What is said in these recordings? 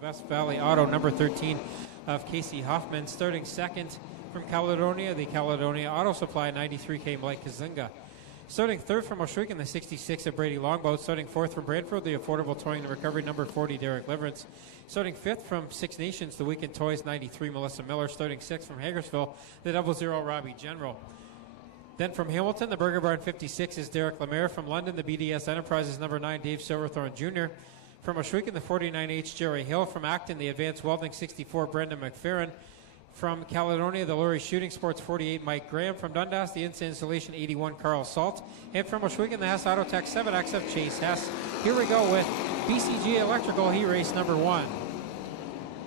The West Valley Auto, number 13 of Casey Hoffman. Starting second from Caledonia, the Caledonia Auto Supply, 93K, Mike Kazinga. Starting third from Oshwegan, the 66 of Brady Longboat. Starting fourth from Brantford, the Affordable Towing and Recovery, number 40, Derek Liverance. Starting fifth from Six Nations, the Weekend Toys, 93, Melissa Miller. Starting sixth from Hagersville, the 00, Robbie General. Then from Hamilton, the Burger Barn 56 is Derek Lemaire. From London, the BDS Enterprises, number 9, Dave Silverthorne Jr. From Oshwegan, the 49H, Jerry Hill. From Acton, the Advanced Welding 64, Brendan McFerrin. From Caledonia, the Laurie Shooting Sports 48, Mike Graham. From Dundas, the Instant Installation 81, Carl Salt. And from Oshwegan, the Hess Auto Tech 7X of Chase Hess. Here we go with BCG Electrical Heat Race number 1.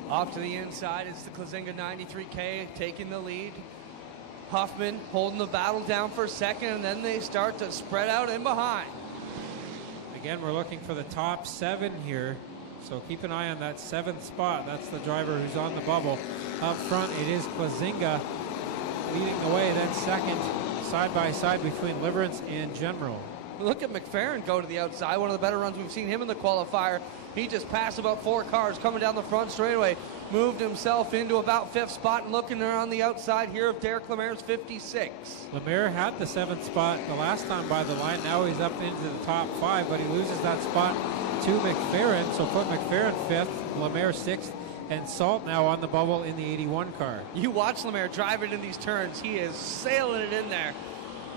Off to the inside, it's the Klazinga 93K taking the lead. Huffman holding the battle down for a second, and then they start to spread out in behind. Again, we're looking for the top 7 here, so keep an eye on that 7th spot. That's the driver who's on the bubble. Up front, it is Klazinga leading the way, then second, side by side between Liverance and General. Look at McFerrin go to the outside, one of the better runs we've seen him in the qualifier. He just passed about 4 cars coming down the front straightaway, moved himself into about 5th spot, and looking there on the outside here of Derek Lemaire's 56. Lemaire had the 7th spot the last time by the line. Now he's up into the top 5, but he loses that spot to McFerrin, so put McFerrin 5th, Lemaire 6th, and Salt now on the bubble in the 81 car. You watch Lemaire drive it in these turns. He is sailing it in there.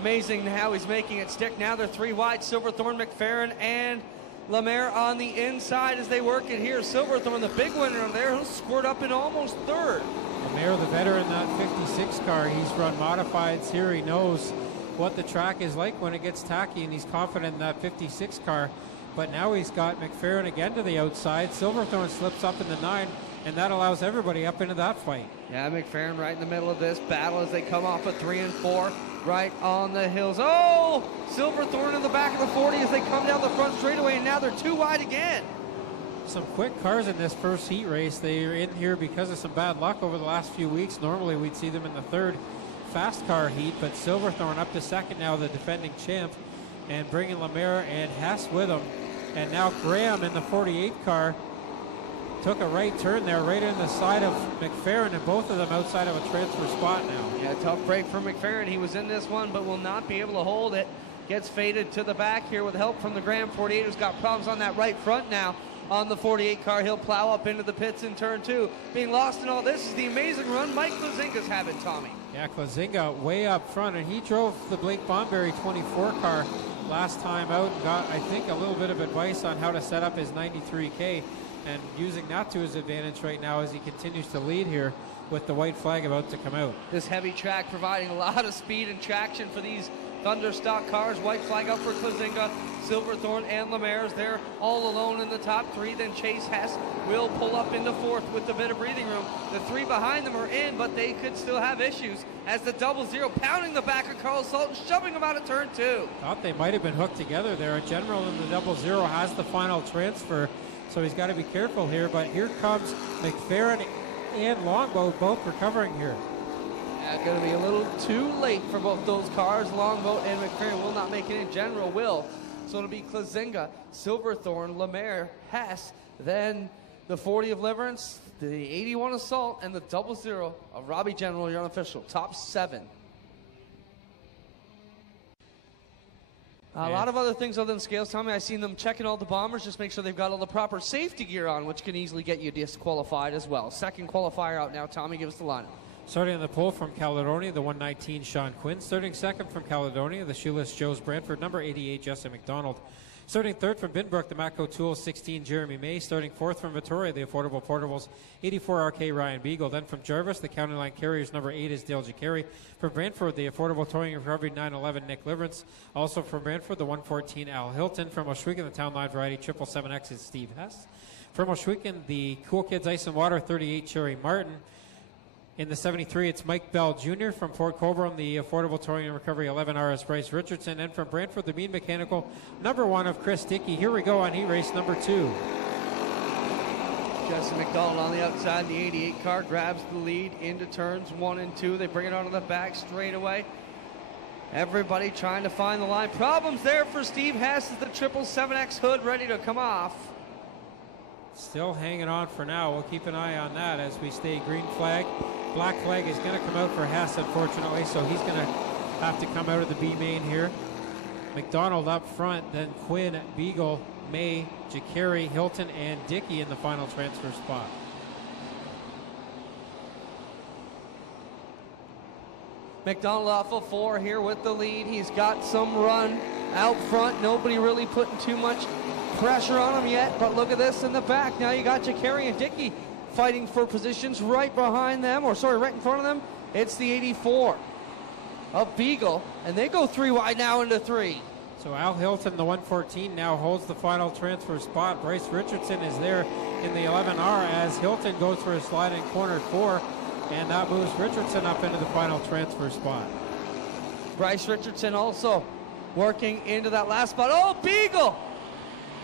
Amazing how he's making it stick. Now they're 3 wide, Silverthorne, McFerrin, and Lemaire on the inside as they work it here. Silverthorne, the big winner there, he'll squirt up in almost 3rd. Lemaire, the veteran, that 56 car, he's run modifieds here. He knows what the track is like when it gets tacky, and he's confident in that 56 car. But now he's got McFerrin again to the outside. Silverthorne slips up in the 9, and that allows everybody up into that fight. Yeah, McFerrin right in the middle of this battle as they come off of 3 and 4. Right on the hills. Oh! Silverthorne in the back of the 40 as they come down the front straightaway, and now they're 2 wide again. Some quick cars in this first heat race. They are in here because of some bad luck over the last few weeks. Normally we'd see them in the 3rd fast car heat, but Silverthorne up to 2nd now, the defending champ, and bringing Lemaire and Hess with him. And now Graham in the 48 car took a right turn there, right in the side of McFerrin, and both of them outside of a transfer spot now. Yeah, tough break for McFerrin. He was in this one, but will not be able to hold it. Gets faded to the back here with help from the Graham 48, who's got problems on that right front now. On the 48 car, he'll plow up into the pits in turn 2. Being lost in all this is the amazing run Mike Klazinga's having, Tommy. Yeah, Klazinga way up front, and he drove the Blake Bonberry 24 car last time out and got, I think, a little bit of advice on how to set up his 93K. And using that to his advantage right now as he continues to lead here with the white flag about to come out. This heavy track providing a lot of speed and traction for these Thunderstock cars. White flag up for Klazinga, Silverthorne, and Lemaire's. They're all alone in the top 3. Then Chase Hess will pull up into 4th with a bit of breathing room. The 3 behind them are in, but they could still have issues as the 00 pounding the back of Carl Salt and shoving him out of turn 2. Thought they might have been hooked together there. General in the 00 has the final transfer, so he's got to be careful here, but here comes McFerrin and Longboat both recovering here. Yeah, going to be a little too late for both those cars. Longboat and McFerrin will not make it in. General will. So it'll be Klazinga, Silverthorne, Lemaire, Hess, then the 40 of Liverance, the 81 Assault, and the 00 of Robbie General, your unofficial. Top 7. A lot of other things other than scales, Tommy. I've seen them checking all the bombers, just make sure they've got all the proper safety gear on, which can easily get you disqualified as well. 2nd qualifier out now. Tommy, give us the lineup. Starting on the pole from Caledonia, the 119, Sean Quinn. Starting 2nd from Caledonia, the shoeless Joe's Brantford, number 88, Jesse McDonald. Starting 3rd from Binbrook, the Matco Tools, 16, Jeremy May. Starting 4th from Victoria, the Affordable Portables, 84, RK Ryan Beagle. Then from Jarvis, the County Line Carriers, number 8 is Dale Jacari. From Brantford, the Affordable Towing and Recovery, 911, Nick Liverance. Also from Brantford, the 114, Al Hilton. From Oshwegan, the Town Line Variety, 777X is Steve Hess. From Oshwegan, the Cool Kids Ice and Water, 38, Cherry Martin. In the 73, it's Mike Bell Jr. From Fort Colborne, the Affordable Towing and Recovery 11, RS Bryce Richardson. And from Brantford, the Mean Mechanical, number 1 of Chris Dickey. Here we go on heat race number 2. Jesse McDonald on the outside. The 88 car grabs the lead into turns 1 and 2. They bring it onto the back straight away. Everybody trying to find the line. Problems there for Steve Hess as the 777X hood ready to come off. Still hanging on for now. We'll keep an eye on that as we stay green flag. Black flag is going to come out for Hess, unfortunately, so he's going to have to come out of the B main here. McDonald up front, then Quinn, Beagle, May, Jacari, Hilton, and Dickey in the final transfer spot. McDonald off of 4 here with the lead. He's got some run out front. Nobody really putting too much pressure on him yet, but look at this in the back. Now you got Jacari and Dickey fighting for positions right behind them, or sorry, right in front of them. It's the 84 of Beagle, and they go 3 wide now into 3. So Al Hilton, the 114, now holds the final transfer spot. Bryce Richardson is there in the 11R as Hilton goes for a slide in corner 4, and that moves Richardson up into the final transfer spot. Bryce Richardson also working into that last spot. Oh, Beagle!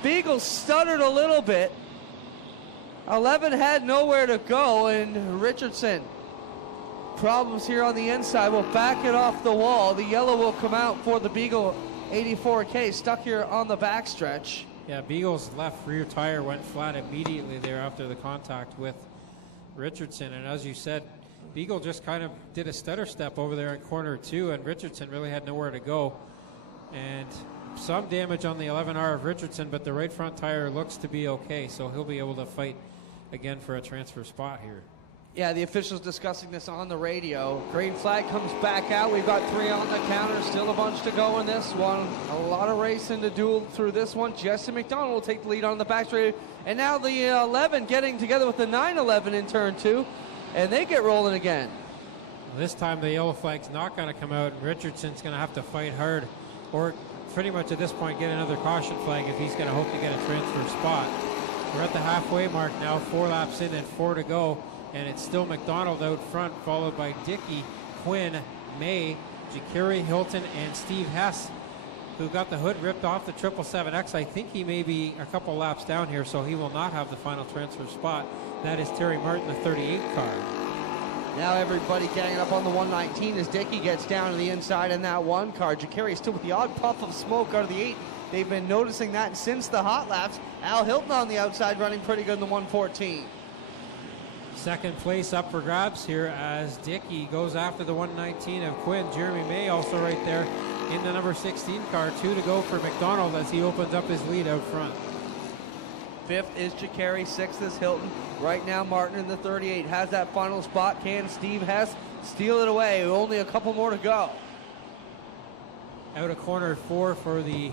Beagle stuttered a little bit. 11 had nowhere to go, and Richardson, problems here on the inside, will back it off the wall. The yellow will come out for the Beagle 84K, stuck here on the backstretch. Yeah, Beagle's left rear tire went flat immediately there after the contact with Richardson, and as you said, Beagle just kind of did a stutter step over there in corner 2, and Richardson really had nowhere to go. And some damage on the 11R of Richardson, but the right front tire looks to be okay, so he'll be able to fight again for a transfer spot here. Yeah, the officials discussing this on the radio. Green flag comes back out. We've got 3 on the counter. Still a bunch to go in this one. A lot of racing to do through this one. Jesse McDonald will take the lead on the back straight. And now the 11 getting together with the 911 in turn 2. And they get rolling again. This time the yellow flag's not going to come out. Richardson's going to have to fight hard, or pretty much at this point get another caution flag if he's going to hope to get a transfer spot. We're at the halfway mark now, 4 laps in and 4 to go. And it's still McDonald out front, followed by Dickey, Quinn, May, Jacari, Hilton, and Steve Hess, who got the hood ripped off the 777X. I think he may be a couple laps down here, so he will not have the final transfer spot. That is Terry Martin, the 38 car. Now everybody ganging up on the 119 as Dickey gets down to the inside in that 1 car. Jacari still with the odd puff of smoke out of the 8. They've been noticing that since the hot laps. Al Hilton on the outside running pretty good in the 114. Second place up for grabs here as Dickey goes after the 119 of Quinn. Jeremy May also right there in the number 16 car. 2 to go for McDonald as he opens up his lead out front. 5th is Jacari, 6th is Hilton. Right now Martin in the 38 has that final spot. Can Steve Hess steal it away? Only a couple more to go. Out of corner 4 for the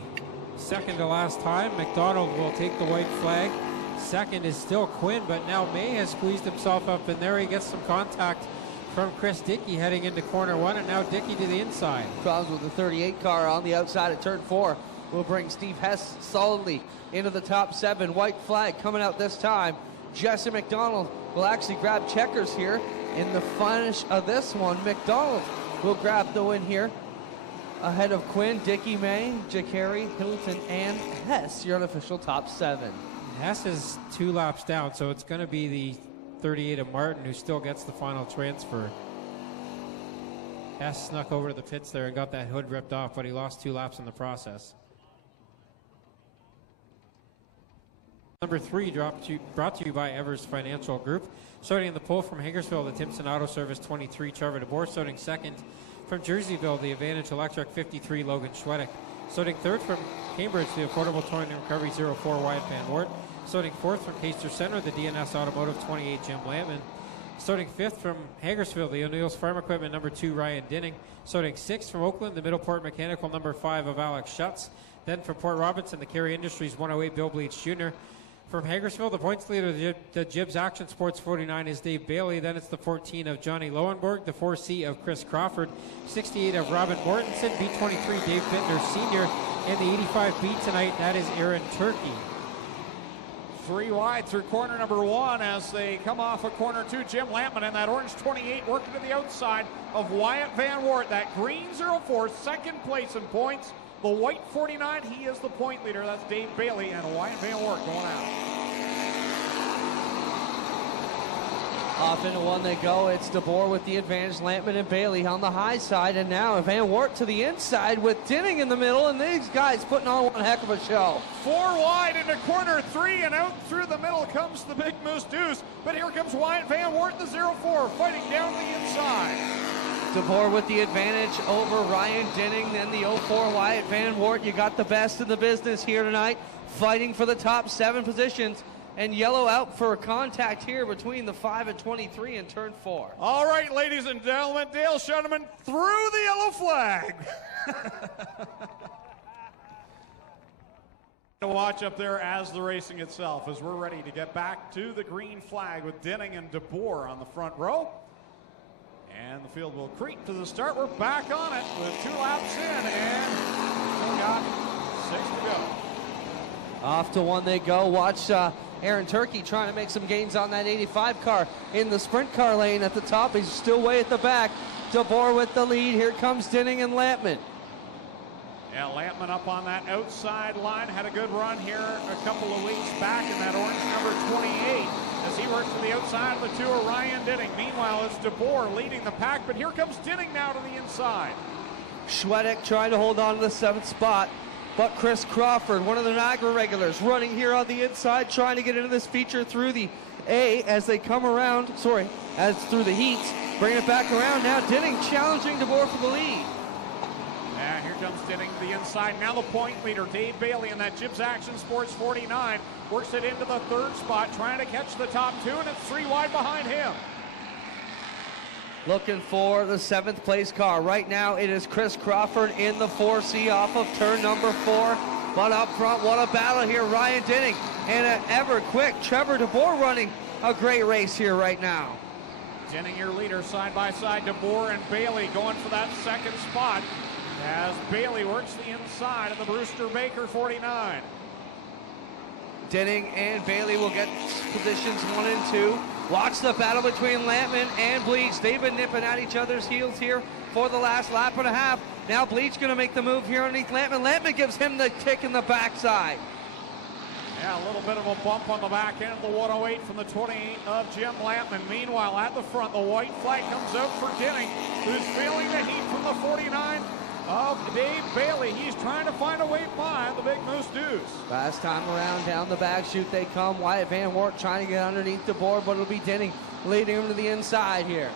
second to last time. McDonald will take the white flag. Second is still Quinn, but now May has squeezed himself up, and there he gets some contact from Chris Dickey heading into corner 1, and now Dickey to the inside. Problems with the 38 car on the outside of turn 4 will bring Steve Hess solidly into the top 7. White flag coming out this time. Jesse McDonald will actually grab checkers here in the finish of this one. McDonald will grab the win here ahead of Quinn, Dickey, May, Jacari, Hilton, and Hess, your unofficial top 7. Hess is 2 laps down, so it's going to be the 38 of Martin who still gets the final transfer. Hess snuck over to the pits there and got that hood ripped off, but he lost 2 laps in the process. Number 3 brought to you by Evers Financial Group. Starting in the pole from Hagersville, the Timpson Auto Service 23, Trevor DeBoer. Starting second from Jerseyville, the Advantage Electric 53, Logan Schwedick. Starting third from Cambridge, the Affordable Towing and Recovery 04, Wyatt Van Wert. Starting fourth from Caister Center, the DNS Automotive 28, Jim Lampman. Starting fifth from Hagersville, the O'Neill's Farm Equipment number 2, Ryan Dinning. Starting sixth from Oakland, the Middleport Mechanical number 5 of Alex Schutz. Then from Port Robinson, the Kerry Industries 108, Bill Bleach Jr. From Hagersville, the points leader, the Gibbs Action Sports 49 is Dave Bailey. Then it's the 14 of Johnny Lowenberg, the 4C of Chris Crawford, 68 of Robin Mortensen, B23 Dave Bittner Sr., and the 85B tonight, that is Aaron Turkey. 3 wide through corner number 1 as they come off of corner 2. Jim Lampman in that orange 28 working to the outside of Wyatt Van Wert. That green 04, second place in points. The white 49, he is the point leader. That's Dave Bailey and Wyatt Van Wert going out. Off into one they go. It's DeBoer with the advantage. Lampman and Bailey on the high side. And now Van Wart to the inside with Dinning in the middle. And these guys putting on one heck of a show. 4 wide into corner 3, and out through the middle comes the Big Moose Deuce. But here comes Wyatt Van Wart in the 0-4, fighting down the inside. DeBoer with the advantage over Ryan Dinning. Then the 0-4 Wyatt Van Wart. You got the best in the business here tonight, fighting for the top 7 positions. And yellow out for contact here between the 5 and 23 in turn 4. All right, ladies and gentlemen, Dale Shunneman threw the yellow flag. To watch up there as the racing itself, as we're ready to get back to the green flag with Dinning and DeBoer on the front row. And the field will creep to the start. We're back on it with 2 laps in, and still got 6 to go. Off to one they go. Watch Aaron Turkey trying to make some gains on that 85 car in the sprint car lane at the top. He's still way at the back. DeBoer with the lead. Here comes Dinning and Lampman. Yeah, Lampman up on that outside line. Had a good run here a couple of weeks back in that orange number 28 as he works to the outside of the 2 of Ryan Dinning. Meanwhile, it's DeBoer leading the pack, but here comes Dinning now to the inside. Schwedek trying to hold on to the 7th spot. But Chris Crawford, one of the Niagara regulars, running here on the inside, trying to get into this feature through the A as they come around, as through the heats. Bringing it back around now. Dinning challenging DeBoer for the lead. Yeah, here comes Dinning to the inside. Now the point leader, Dave Bailey, in that Gibbs Action Sports 49. Works it into the 3rd spot, trying to catch the top 2, and it's 3 wide behind him. Looking for the 7th place car. Right now it is Chris Crawford in the 4C off of turn number 4. But up front, what a battle here. Ryan Dinning and an ever quick Trevor DeBoer running a great race here right now. Dinning, your leader, side by side. DeBoer and Bailey going for that 2nd spot as Bailey works the inside of the Brewster Baker 49. Dinning and Bailey will get positions 1 and 2. Watch the battle between Lampman and Bleach. They've been nipping at each other's heels here for the last lap and a half. Now Bleach going to make the move here underneath Lampman. Lampman gives him the kick in the backside. Yeah, a little bit of a bump on the back end of the 108 from the 28 of Jim Lampman. Meanwhile, at the front, the white flag comes out for Dinning, who's feeling the heat from the 49 of Dave Bailey. He's trying to find a way behind the Big Moose Deuce. Last time around, down the back chute they come. Wyatt Van Wart trying to get underneath DeBoer, but it'll be Dinning leading him to the inside here.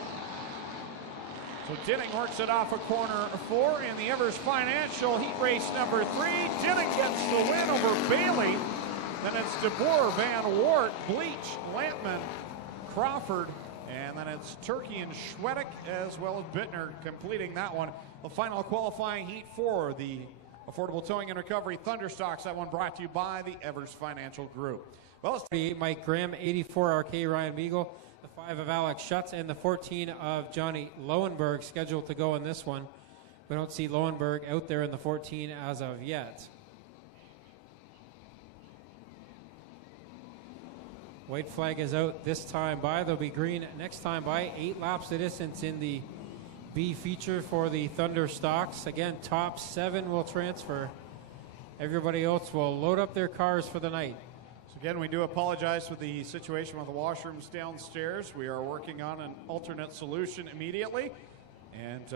So Dinning works it off of corner 4 in the Evers Financial Heat Race number 3. Dinning gets the win over Bailey. Then it's DeBoer, Van Wart, Bleach, Lampman, Crawford, and then it's Turkey and Schwedek as well as Bittner completing that one. The final qualifying heat for the Affordable Towing and Recovery Thunderstocks. That one brought to you by the Evers Financial Group. Well, it's 38 Mike Graham, 84 RK Ryan Beagle, the 5 of Alex Schutz, and the 14 of Johnny Lowenberg scheduled to go in this one. We don't see Lowenberg out there in the 14 as of yet. White flag is out this time by. There'll be green next time by. 8 laps the distance in the B feature for the Thunderstocks. Again, top 7 will transfer. Everybody else will load up their cars for the night. So again, we do apologize for the situation with the washrooms downstairs. We are working on an alternate solution immediately. And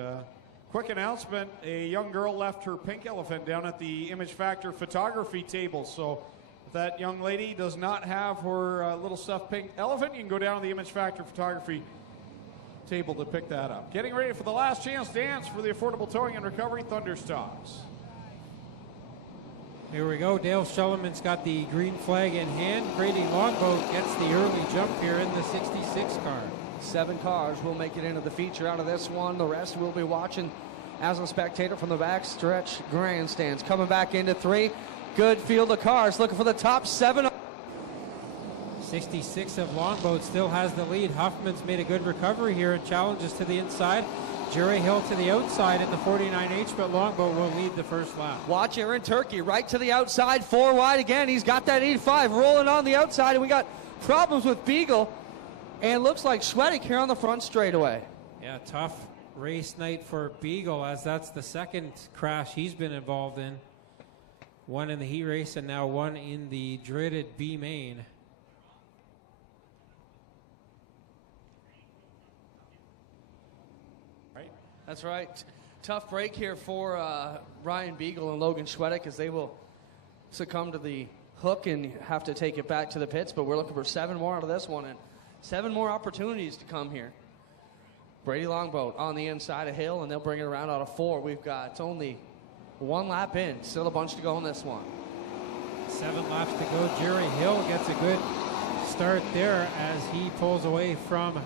quick announcement, a young girl left her pink elephant down at the Image Factor photography table. So if that young lady does not have her little stuffed pink elephant, you can go down to the Image Factor photography table to pick that up. Getting ready for the last chance dance for the Affordable Towing and Recovery Thunderstocks. Here we go. Dale Shulleman's got the green flag in hand. Brady Longboat gets the early jump here in the 66 car. 7 cars will make it into the feature out of this one. The rest will be watching as a spectator from the backstretch grandstands. Coming back into 3. Good field of cars looking for the top 7. 66 of Longboat still has the lead. Huffman's made a good recovery here and challenges to the inside. Jerry Hill to the outside in the 49H, but Longboat will lead the first lap. Watch Aaron Turkey right to the outside, 4 wide again. He's got that 85 rolling on the outside, and we got problems with Beagle, and looks like Schwedek here on the front straightaway. Yeah, tough race night for Beagle, as that's the 2nd crash he's been involved in. 1 in the heat race and now 1 in the dreaded B main. That's right. Tough break here for Ryan Beagle and Logan Schwedick as they will succumb to the hook and have to take it back to the pits, but we're looking for 7 more out of this one and 7 more opportunities to come here. Brady Longboat on the inside of Hill, and they'll bring it around out of 4. We've got only 1 lap in. Still a bunch to go in this one. 7 laps to go. Jerry Hill gets a good start there as he pulls away from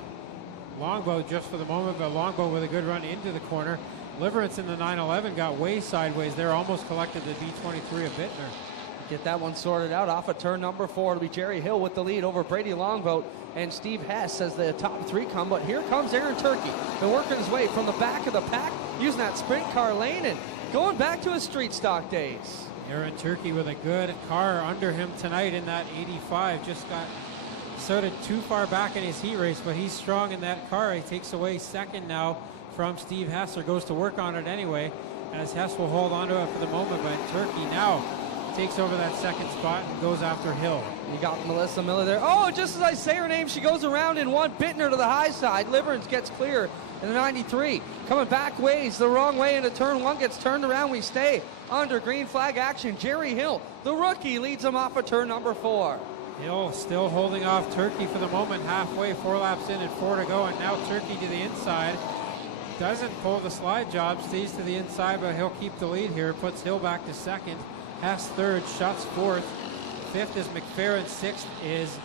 Longboat just for the moment, but Longboat with a good run into the corner. Liverance in the 911 got way sideways there, almost collected the B23 of Bittner. Get that one sorted out off of turn number 4. It'll be Jerry Hill with the lead over Brady Longboat and Steve Hess as the top 3 come. But here comes Aaron Turkey. Been working his way from the back of the pack, using that sprint car lane and going back to his street stock days. Aaron Turkey with a good car under him tonight in that 85. Just got started too far back in his heat race, but he's strong in that car. He takes away second now from Steve Hess, or goes to work on it anyway, as Hess will hold on to it for the moment, but Turkey now takes over that second spot and goes after Hill. You got Melissa Miller there. Oh, just as I say her name, she goes around in one. Bittner to the high side. Liverance gets clear in the 93. Coming back ways the wrong way into turn 1, gets turned around. We stay under green flag action. Jerry Hill, the rookie, leads him off of turn number 4. Hill still holding off Turkey for the moment, halfway, 4 laps in and 4 to go, and now Turkey to the inside. Doesn't pull the slide job, stays to the inside, but he'll keep the lead here. Puts Hill back to second. Hess third, Schutz fourth. 5th is McFerrin. 6th is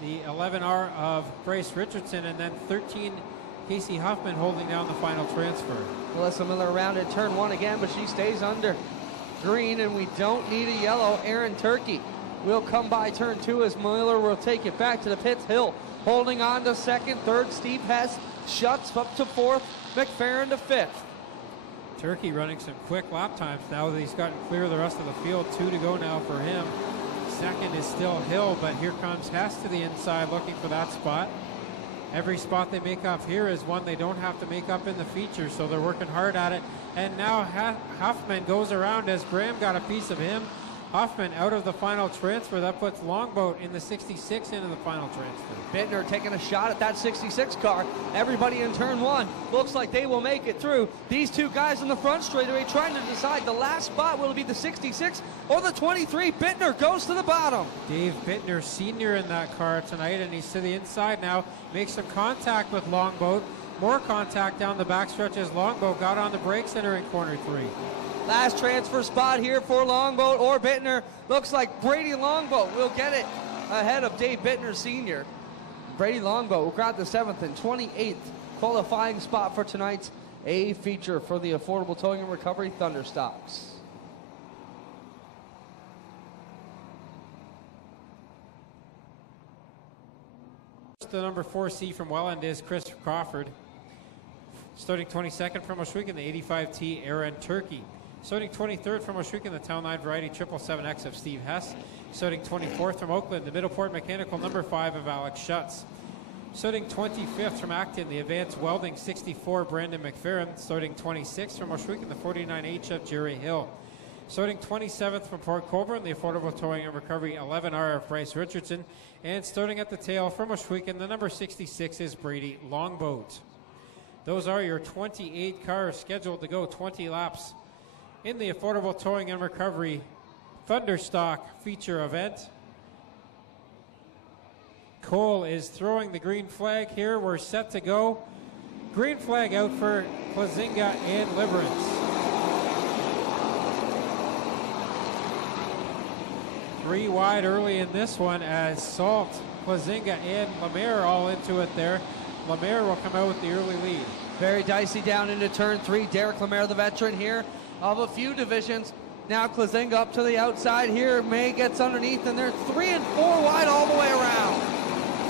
the 11R of Bryce Richardson, and then 13, Casey Huffman holding down the final transfer. Melissa Miller around at turn 1 again, but she stays under green, and we don't need a yellow. Aaron Turkey will come by turn 2 as Miller will take it back to the pits. Hill holding on to second. Third, Steve Hess. Schutz up to 4th. McFerrin to 5th. Turkey running some quick lap times now that he's gotten clear of the rest of the field. 2 to go now for him. Second is still Hill, but here comes Hess to the inside looking for that spot. Every spot they make up here is one they don't have to make up in the feature, so they're working hard at it. And now Huffman goes around as Graham got a piece of him. Huffman out of the final transfer. That puts Longboat in the 66 into the final transfer. Bittner taking a shot at that 66 car. Everybody in turn 1 looks like they will make it through. These 2 guys in the front straightaway trying to decide the last spot. Will it be the 66 or the 23? Bittner goes to the bottom. Dave Bittner, senior in that car tonight, and he's to the inside now. Makes some contact with Longboat. More contact down the backstretch as Longboat got on the brakes entering corner 3. Last transfer spot here for Longboat or Bittner. Looks like Brady Longboat will get it ahead of Dave Bittner Sr. Brady Longboat will grab the 7th and 28th qualifying spot for tonight's A feature for the Affordable Towing and Recovery Thunderstocks. The number 4C from Welland is Chris Crawford. Starting 22nd from Oshwegan, the 85T Aaron Turkey. Starting 23rd from Oshwegan, the Town Line Variety 777X of Steve Hess. Starting 24th from Oakland, the Middleport Mechanical number 5 of Alex Schutz. Starting 25th from Acton, the Advanced Welding 64 Brandon McFerrin. Starting 26th from Oshwegan, the 49H of Jerry Hill. Starting 27th from Port Colborne, the Affordable Towing and Recovery 11R of Bryce Richardson. And starting at the tail from Oshwegan, the number 66 is Brady Longboat. Those are your 28 cars scheduled to go 20 laps in the Affordable Towing and Recovery Thunderstock feature event. Cole is throwing the green flag here. We're set to go. Green flag out for Plazinga and Liverance. 3 wide early in this one as Salt, Plazinga, and Lemaire all into it there. Lemaire will come out with the early lead. Very dicey down into turn 3. Derek Lemaire, the veteran here of a few divisions. Now Plazinga up to the outside here. May gets underneath, and they're 3 and 4 wide all the way around.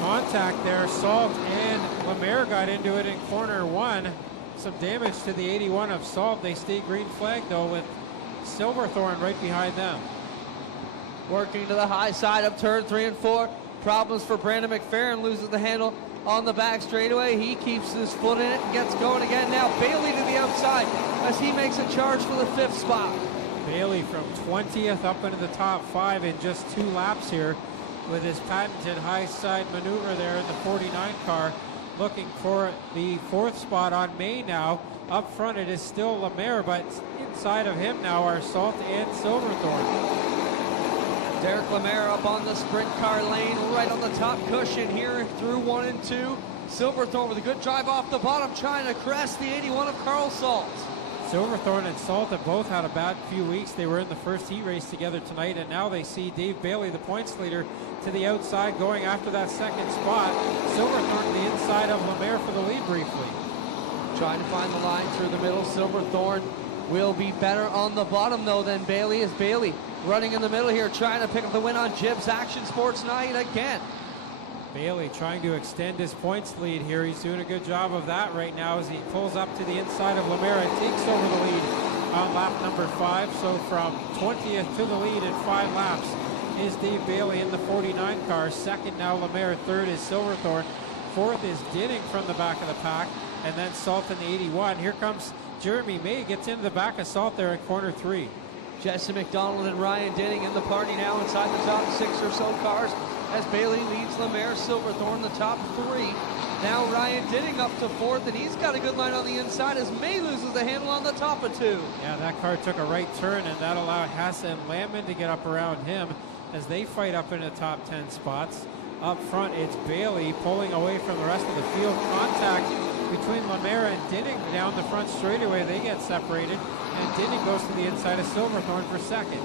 Contact there. Salt and Lemaire got into it in corner 1. Some damage to the 81 of Salt. They stay green flag though with Silverthorne right behind them. Working to the high side of turn 3 and 4. Problems for Brandon McFerrin, loses the handle on the back straightaway. He keeps his foot in it and gets going again. Now Bailey to the outside as he makes a charge for the 5th spot. Bailey from 20th up into the top 5 in just 2 laps here with his patented high side maneuver there in the 49 car. looking for the 4th spot on May now. Up front it is still Lemaire, but inside of him now are Salt and Silverthorne. Derek Lemaire up on the sprint car lane, right on the top cushion here through 1 and 2. Silverthorne with a good drive off the bottom, trying to crest the 81 of Carl Salt. Silverthorne and Salt have both had a bad few weeks. They were in the first heat race together tonight, and now they see Dave Bailey, the points leader, to the outside going after that 2nd spot. Silverthorne to the inside of Lemaire for the lead briefly. Trying to find the line through the middle. Silverthorne will be better on the bottom though than Bailey. Is Bailey running in the middle here, trying to pick up the win on Jibs Action Sports Night again. Bailey trying to extend his points lead here. He's doing a good job of that right now as he pulls up to the inside of Lemaire and takes over the lead on lap number 5. So from 20th to the lead in 5 laps is Dave Bailey in the 49 car. 2nd now Lemaire, 3rd is Silverthorne, 4th is Dinning from the back of the pack, and then Salt in the 81. Here comes Jeremy May, gets into the back of Salt there in corner 3. Jesse McDonald and Ryan Dinning in the party now inside the top 6 or so cars as Bailey leads Lemaire, Silverthorne the top 3. Now Ryan Dinning up to 4th, and he's got a good line on the inside as May loses the handle on the top of 2. Yeah, that car took a right turn, and that allowed Hasse and Landman to get up around him as they fight up in the top 10 spots. Up front, it's Bailey pulling away from the rest of the field. Contact between Lemaire and Dinning down the front straightaway. They get separated, and Dinning goes to the inside of Silverthorne for 2nd.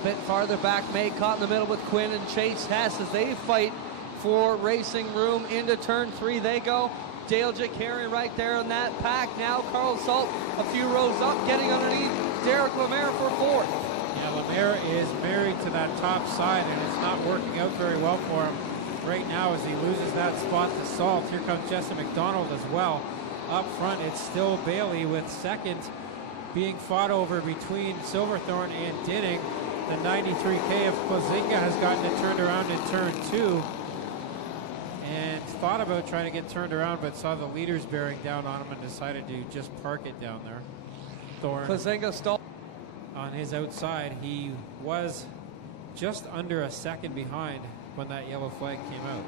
A bit farther back, May caught in the middle with Quinn and Chase Hess as they fight for racing room. Into turn 3 they go. Dale Jacari right there in that pack. Now Carl Salt a few rows up, getting underneath Derek Lemaire for 4th. Yeah, Lemaire is married to that top side, and it's not working out very well for him right now as he loses that spot to Salt. Here comes Jesse McDonald as well. Up front, it's still Bailey with 2nd being fought over between Silverthorne and Dinning. The 93K of Plazinga has gotten it turned around in turn 2 and thought about trying to get turned around, but saw the leaders bearing down on him and decided to just park it down there. Thorne Plazinga stalled on his outside. He was just under a 2nd behind when that yellow flag came out.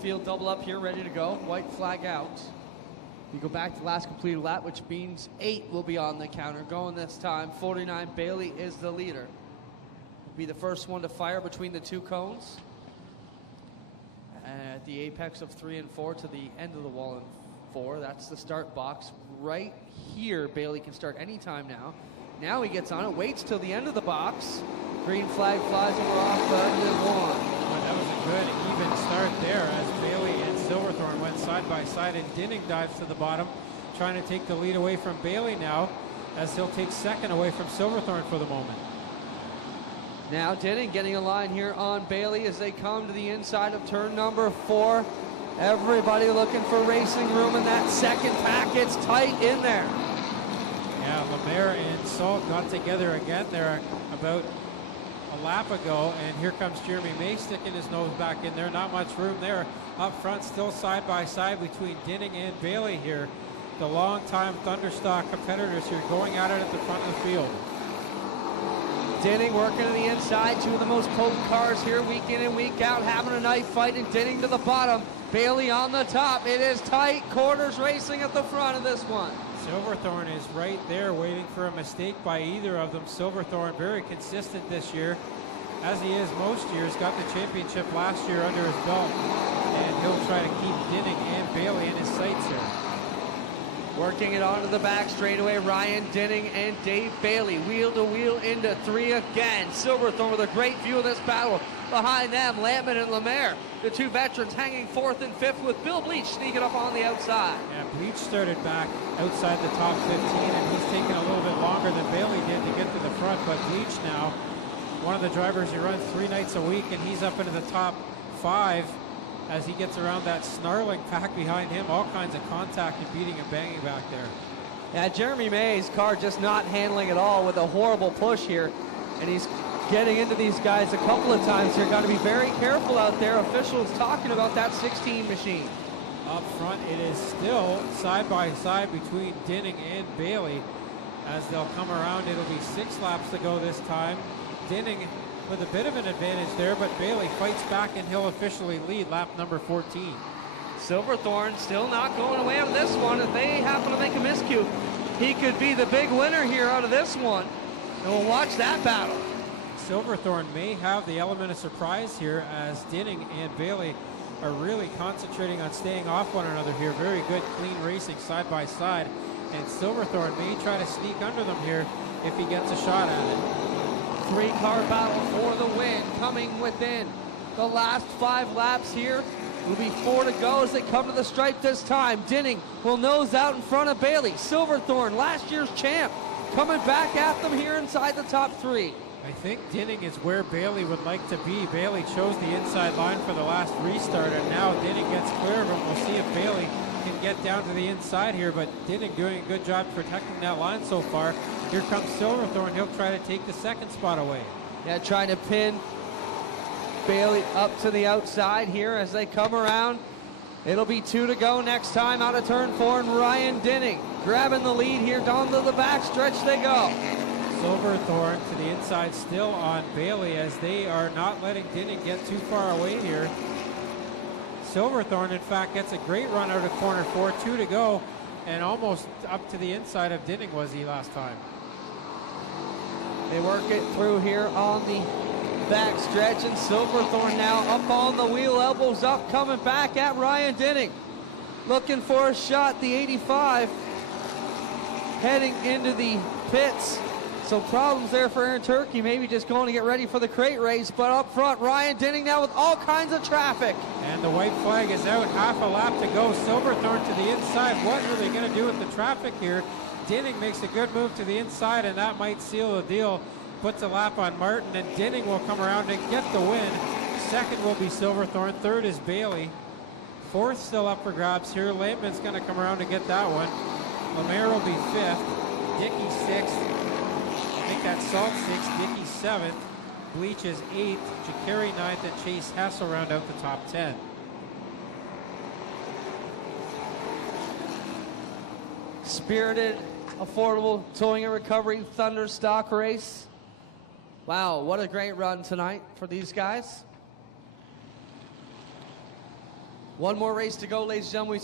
Field double up here, ready to go. White flag out. We go back to the last completed lap, which means 8 will be on the counter. Going this time, 49, Bailey is the leader. Be the first one to fire between the 2 cones. At the apex of 3 and 4 to the end of the wall in 4. That's the start box. Right here, Bailey can start anytime now. Now he gets on it, waits till the end of the box. Green flag flies over off the 1. That was a good even start there as Bailey and Silverthorne went side by side, and Dinning dives to the bottom, trying to take the lead away from Bailey now as he'll take 2nd away from Silverthorne for the moment. Now Dinning getting a line here on Bailey as they come to the inside of turn number 4. Everybody looking for racing room in that 2nd pack. It's tight in there. Yeah, Lemaire and Salt got together again there about a lap ago, and here comes Jeremy May sticking his nose back in there. Not much room there. Up front, still side by side between Dinning and Bailey here. The longtime Thunderstock competitors here going at it at the front of the field. Dinning working on the inside, 2 of the most potent cars here week in and week out, having a knife fight, and Dinning to the bottom. Bailey on the top. It is tight. Quarters racing at the front of this one. Silverthorne is right there waiting for a mistake by either of them. Silverthorne very consistent this year, as he is most years. Got the championship last year under his belt, and he'll try to keep Dinning and Bailey in his sights here. Working it onto the back straightaway, Ryan Dinning and Dave Bailey. Wheel to wheel into 3 again. Silverthorne with a great view of this battle. Behind them, Lampman and Lemaire. The 2 veterans hanging 4th and 5th with Bill Bleach sneaking up on the outside. Yeah, Bleach started back outside the top 15, and he's taken a little bit longer than Bailey did to get to the front, but Bleach now, one of the drivers who runs 3 nights a week, and he's up into the top 5 as he gets around that snarling pack behind him. All kinds of contact and beating and banging back there. Yeah, Jeremy May's car just not handling at all with a horrible push here, and he's getting into these guys a couple of times here. Got to be very careful out there. Officials talking about that 16 machine. Up front, it is still side by side between Dinning and Bailey as they'll come around. It'll be 6 laps to go this time. Dinning with a bit of an advantage there, but Bailey fights back and he'll officially lead lap number 14. Silverthorne still not going away on this one. If they happen to make a miscue, he could be the big winner here out of this one. And we'll watch that battle. Silverthorne may have the element of surprise here as Dinning and Bailey are really concentrating on staying off one another here. Very good, clean racing side by side. And Silverthorne may try to sneak under them here if he gets a shot at it. 3-car battle for the win coming within the last 5 laps here. Will be 4 to go as they come to the stripe this time. Dinning will nose out in front of Bailey. Silverthorne, last year's champ, coming back at them here inside the top 3. I think Dinning is where Bailey would like to be. Bailey chose the inside line for the last restart, and now Dinning gets clear of him. We'll see if Bailey can get down to the inside here, but Dinning doing a good job protecting that line so far. Here comes Silverthorne. He'll try to take the second spot away. Yeah, trying to pin Bailey up to the outside here as they come around. It'll be 2 to go next time out of turn 4, and Ryan Dinning grabbing the lead here down to the back stretch they go. Silverthorne to the inside still on Bailey as they are not letting Dinning get too far away here. Silverthorne, in fact, gets a great run out of corner 4, 2 to go, and almost up to the inside of Dinning was he last time. They work it through here on the back stretch, and Silverthorne now up on the wheel, elbows up, coming back at Ryan Dinning. Looking for a shot, the 85, heading into the pits. So problems there for Aaron Turkey, maybe just going to get ready for the crate race, but up front, Ryan Dinning now with all kinds of traffic. And the white flag is out, half a lap to go. Silverthorne to the inside. What are they going to do with the traffic here? Dinning makes a good move to the inside, and that might seal the deal. Puts a lap on Martin, and Dinning will come around and get the win. Second will be Silverthorne. Third is Bailey. Fourth still up for grabs here. Lampman's going to come around and get that one. Lemaire will be fifth. Dickey sixth. I think that's Salt sixth. Dickey seventh. Bleach is eighth. Jacari ninth, and Chase Hess will round out the top 10. Spirited, affordable towing and recovery Thunderstock race. Wow, what a great run tonight for these guys. One more race to go, ladies and gentlemen.